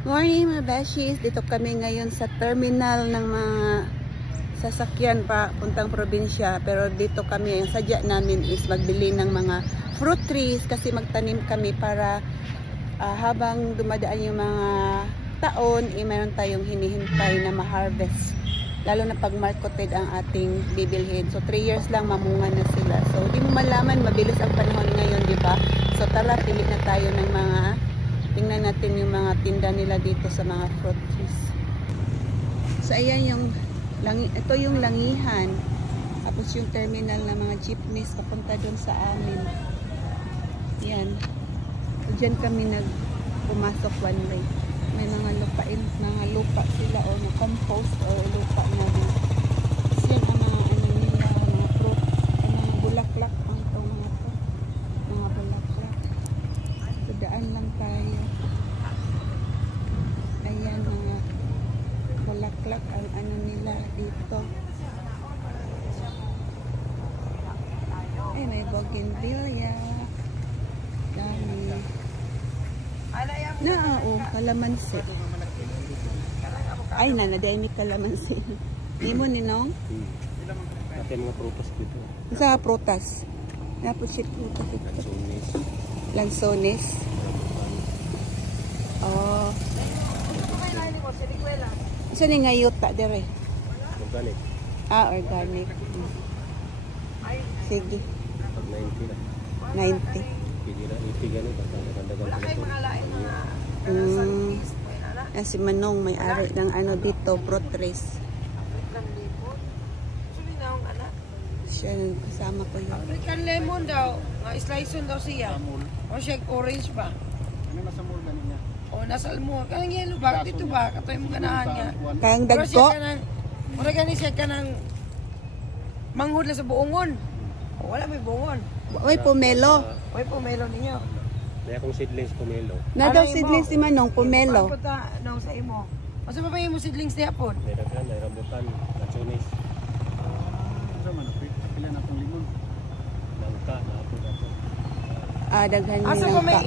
Morning mga beshies, dito kami ngayon sa terminal ng mga sasakyan pa puntang probinsya. Pero dito kami, ang sadya namin is magbili ng mga fruit trees kasi magtanim kami para habang dumadaan yung mga taon, meron tayong hinihintay na ma-harvest. Lalo na pag marketed ang ating bibilhin. So 3 years lang mamunga na sila. So di mo malaman, mabilis ang panahon ngayon, di ba? So tara, pili na tayo ng mga, tingnan natin yung mga tinda nila dito sa mga fruit trees. So ayan yung, ito yung langihan. Tapos yung terminal ng mga jeepneys papunta doon sa amin. Yan. So dyan kami pumasok one way. May mga lupa sila o na compost o lupa na din. Kasi yan ang mga ano nila, mga fruit, ang mga bulaklak ang itong mga to. Mga bulaklak. So daan lang tayo. Ayan mga bulaklak ang ano nila dito. Ay, may bougainvillea. Dami. Kalamansi. Ay, nanaday may kalamansi. Di mo ninong? Natin mga prutas dito. Sa prutas. Tapos shit prutas ito. Lansones. Oh. Saan yung ngayuta dire? Organic. Organic. Sige. 90 lang. 90. Si Manong may-ari ng ano dito, fruit trees. Siya kasama ko yun. African lemon daw, slice daw siya. O siya orange ba? Ano nasa mall ganun niya? O nasa mall. Kanang yellow ba? Dito ba? Katoy mo ganahan niya. Kayang dagko? Mura gani siya ka ng manghud na sa buongon. O wala may buongon. Uy, pomelo. Uy, pomelo ninyo. May akong seedlings pomelo. Na daw seedlings si Manong, pomelo. Ano pa nang sa imo? Asa pa ba yung seedlings niya po? May daghan, may rambutan, lansones. Sa man pila na tong limon. Langka na ako dato. Daghan niya. Asa pa may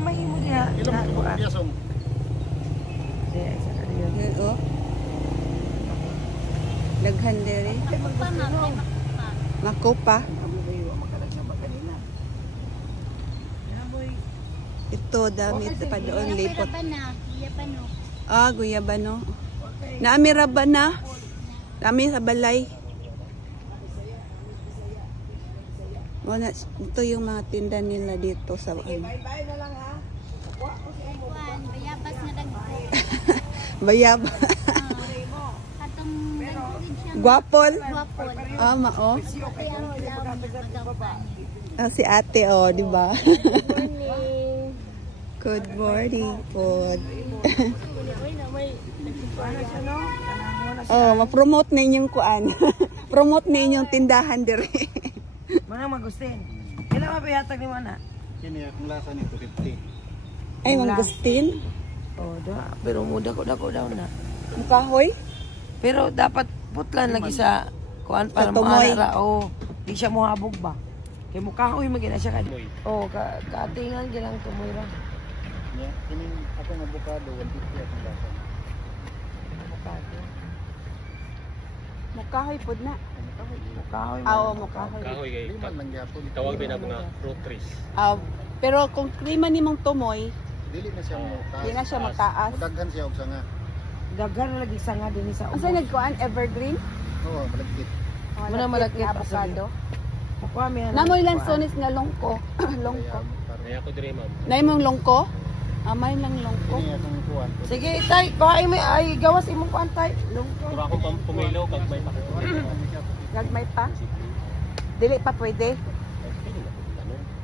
may imo diha. Ilang mo piyasong? Yan oh. Daghan dere. Makopa. Ito, dami pa doon, lipot. Guyabano. Naami rabana. Naami sa balay. Wala, ito yung mga tinda nila dito sa ano. Bye-bye na lang ha. Bayabas na dagko. Bayabas. Atong Guwapol. guwapol. Mao. Pero Si ate, di ba? Good morning, pod. Ma-promote na inyong kuan. Promote na inyong tindahan dire. Mana magustin. Kailan ka payatag ni mana? Kini akong lasa nito 50. Ay, mangustin. Pero muda ko daw na. Mukahoy? Pero dapat putlan lagi sa kuan para tumoy. maara di siya mohabog ba. Kay mukahoy magina siya kay. Katingan gilang tumoy ra. Yeah, kining akong avocado 150 akong lasa. Avocado. Mukahoy pod na. Mukahoy. Mukahoy. Kahoy kay lang gyapon. Tawag din ako nga fruit trees. Pero kung klima nimong tumoy, Dili na siya mataas. di na siya mataas. Daghan siya og sanga. Daghan na lagi sanga din sa Asa nagkuan evergreen? Oo, malagkit. Muna malagkit na avocado. Kuha mi Namoy lansones nga longko. Longko. Kaya ako dire ma'am. Nay mong longko? Amay lang longko. Kini akong kuan. Sige, tay, kuhain mo ay gawas imong kuan tay. Pero ako pumelo kag may pakita. Gagmay pa? Dili pa pwede.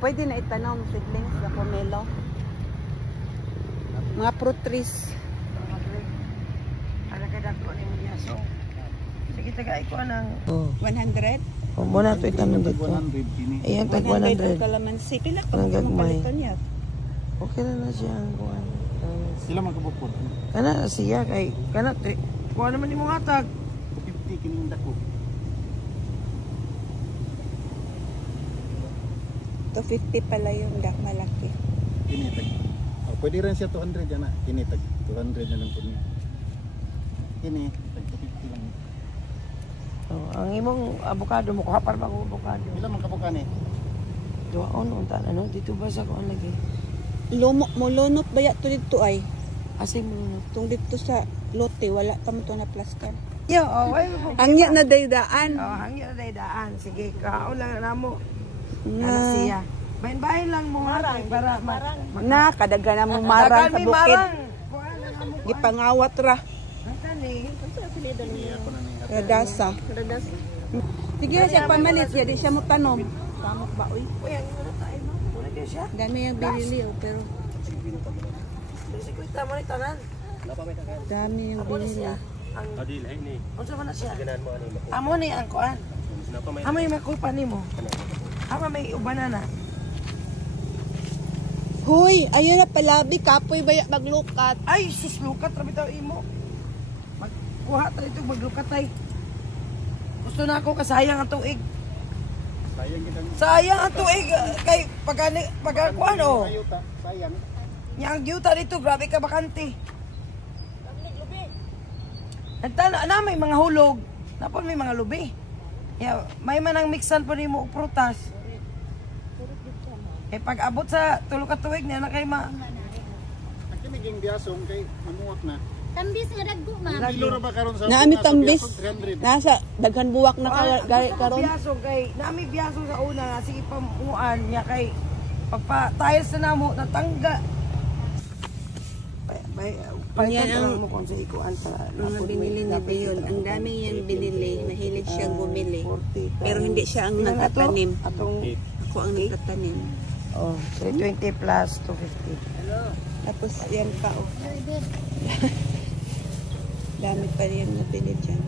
Pwede na itanaw mo seedlings sa pomelo. Mga fruit trees. Ala kay dagko ni mo diha so. Sige tagay ko nang 100? muna to itanong dito. 100 kini. Ayan tag 100 100. kalamansi. Pila pa Ang gagmay. mapalitan niya? Okay na siya ang kuan. Sila man kabukod. Kana siya kay kuha naman nimo hatag. 50 kining dako. 250 pala yung malaki. Kini tag Pwede rin siya 200 yan na. Kini tag 200 na lang po niya. Kini tag 250 lang. Oh, ang imong avocado mo kuha para mag avocado. Pila man kabukan eh. Duaon unta ano dito ba sa kuan lagi? Mulunot ba ya to dito ay? Asa mo? Tung dito sa lote, wala pa mo to na plaster. Yo, oh, why mo? Angya na daydaan. Oh, hangyo na daan. Sige, kaon lang na mo. Ano Na, siya? Bahin-bahin lang mo nga para na kadaga na mo marang sa bukid. Kuan na mo. Gipangawat ra. Ang kani. Radasa. Sige siya pamalit siya, di siya mo tanom. Tamok ba uy? Uy, ang ano tayo mo? Muna kayo siya? Dami yung binili oh, pero Sige, kuita mo ni tanan. dami yung binili. Ang Adil ay ni. unsa man na siya? Ganan mo ani. Amo ni ang kuan. Amo yung makupa nimo. Amo may ubanana. Hoy, ayun na palabi kapoy baya maglukat. Ay, sis lukat ra bitaw imo. Magkuha ta ito maglukat ay. Gusto na ako kasayang ang tuig. Sayang kita. Sayang ang tuig kay pagkuan oh. Ayuta, sayang. Yang yuta dito, grabe ka bakante. Nagtala na may mga hulog. Napon may mga lubi. Yeah, may manang mixan po nimo og prutas. Eh pag abot sa tulo ka tuig na kay ma. Kini ging biasong kay mamuwak na. Tambis nga dagko ma. Kilo ra ba karon sa Naami tambis. 300. Nasa daghan buwak na karon. Biyaso kay nami biyaso sa una nga sige pamuan niya kay pagpa-tiles na namo natangga. Yan ang mo kung sa ikuan para mga binili ni Dion. Ang dami yan binili. Mahilig siyang bumili. Pero hindi siya ang nagtatanim. Atong Ako ang nagtatanim. oh, 320 plus 250. Tapos yan pa oh. Dami pa rin nabili dyan.